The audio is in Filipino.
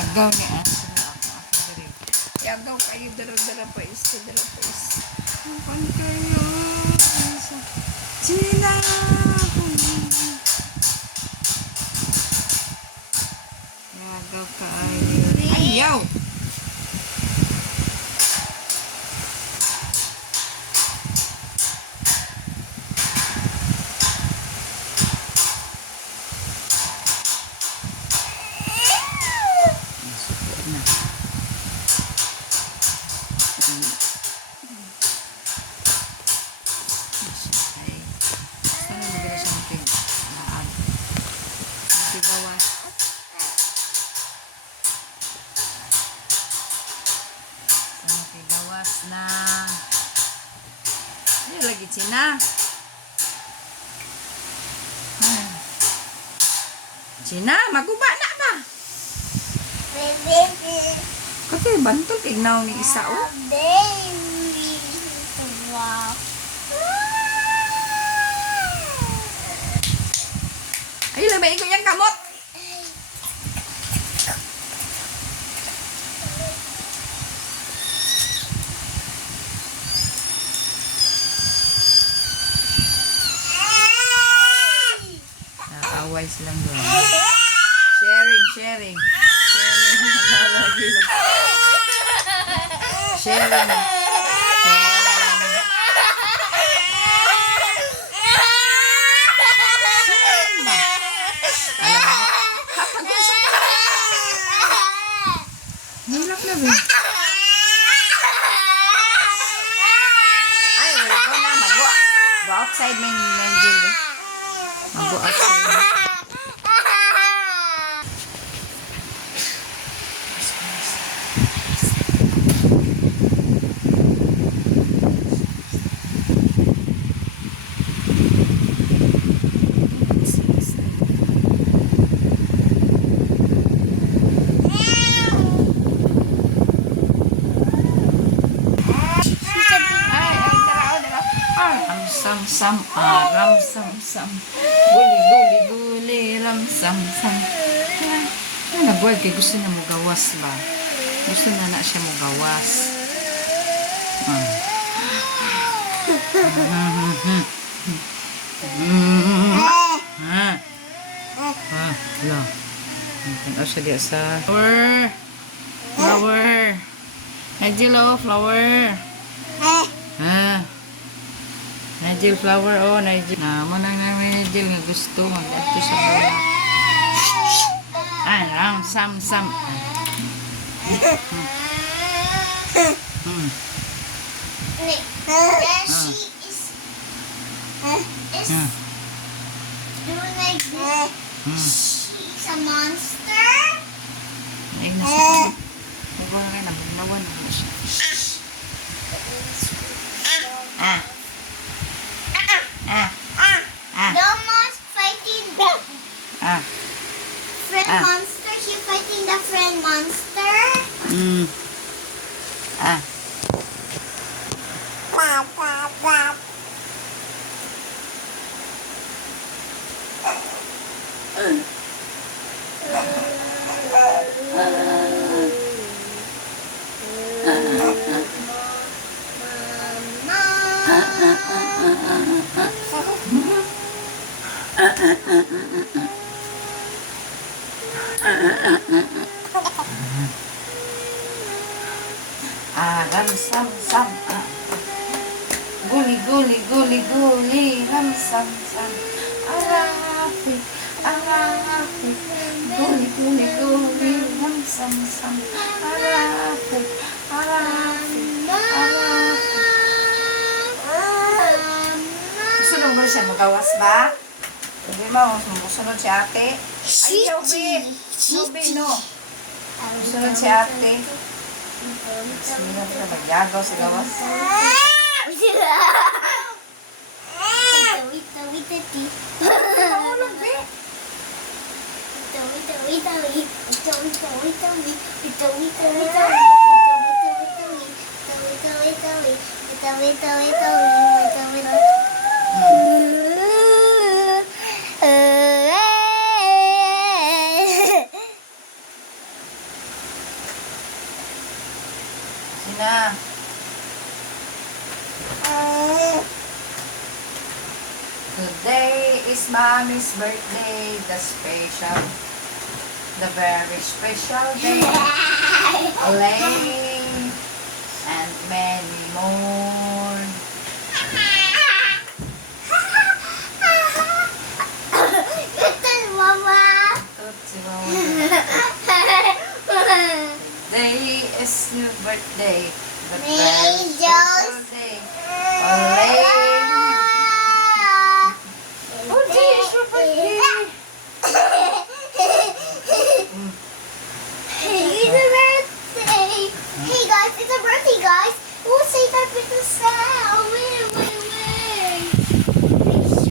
Yagaw ni asa na ako diri. Yagaw kayo dara-dara pa is. Ang kayo. Sila. Yagaw kayo. Ayaw. Na ini lagi Cina Cina maguba na ba kasi bantul tignaw ni isa o ay labay ko yung kamot. Away silang doon. Sharing. Sharing. Nilak na ba? Ay, wala ko na. Go outside main Jill. Go outside. Ram guli ram sam nagwag kay gusto na mo gawas ba gusto na siya mo gawas siya dia sa flower Najilo flower Najil flower Najil naman ang namin Najil nga gusto mag-ato sa bola ram sam Is doing like this. She's a monster. Ay nasa pa naman siya The monster fighting friend monster. She fighting the friend monster. Ram sam guli ram sam arafi guli ram sam arafi sunod mo siya magawas ba? Hindi mo sunod si ate ayaw no sunod si ate sino ka magyagaw sa gawas na. Today is Mommy's birthday, the very special day. Lane and many more. Good Mama. Today is your birthday, the very